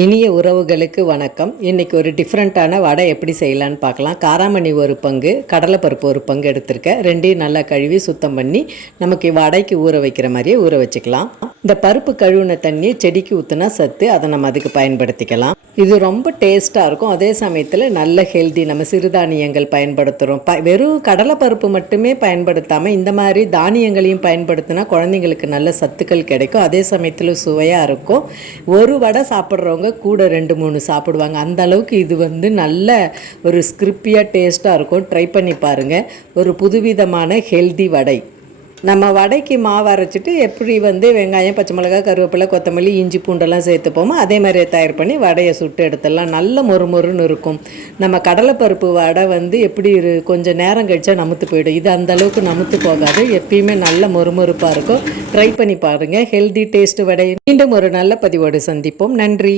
இனிய உறவுகளுக்கு வணக்கம். இன்றைக்கி ஒரு டிஃப்ரெண்ட்டான வடை எப்படி செய்யலான்னு பார்க்கலாம். காராமணி ஒரு பங்கு, கடலைப்பருப்பு ஒரு பங்கு எடுத்திருக்கேன். ரெண்டையும் நல்லா கழுவி சுத்தம் பண்ணி நமக்கு வடைக்கு ஊற வைக்கிற மாதிரியே ஊற வச்சுக்கலாம். இந்த பருப்பு கழுவின தண்ணி செடிக்கு ஊற்றினா சத்து, அதை நம்ம அதுக்கு பயன்படுத்திக்கலாம். இது ரொம்ப டேஸ்ட்டாக இருக்கும். அதே சமயத்தில் நல்ல ஹெல்தி. நம்ம சிறுதானியங்கள் பயன்படுத்துகிறோம். வெறும் கடலைப்பருப்பு மட்டுமே பயன்படுத்தாமல் இந்த மாதிரி தானியங்களையும் பயன்படுத்தினா குழந்தைங்களுக்கு நல்ல சத்துக்கள் கிடைக்கும். அதே சமயத்தில் சுவையாக இருக்கும். ஒரு வடை சாப்பிட்றவங்க கூட 2-3 சாப்பிடுவாங்க. அந்த அளவுக்கு இது நல்ல ஒரு ஸ்கிரிப்பியாக டேஸ்ட்டாக இருக்கும். ட்ரை பண்ணி பாருங்கள். ஒரு புதுவிதமான ஹெல்தி வடை. நம்ம வடைக்கு மாவு அரைச்சிட்டு எப்படி வெங்காயம், பச்சை மிளகாய், கருவேப்பிலை, கொத்தமல்லி, இஞ்சி, பூண்டெல்லாம் சேர்த்துப்போமோ அதே மாதிரியே தயார் பண்ணி வடையை சுட்டு எடுத்துடலாம். நல்ல மொறுமொறுன்னு இருக்கும். நம்ம கடலைப்பருப்பு வடை எப்படி கொஞ்சம் நேரம் கழிச்சா நமுத்து போயிடும். இது அந்தளவுக்கு நமுத்து போகாது. எப்பயுமே நல்ல மொறுமொறுப்பாக இருக்கும். ட்ரை பண்ணி பாருங்கள். ஹெல்தி டேஸ்ட் வடை. மீண்டும் ஒரு நல்ல பதிவோடு சந்திப்போம். நன்றி.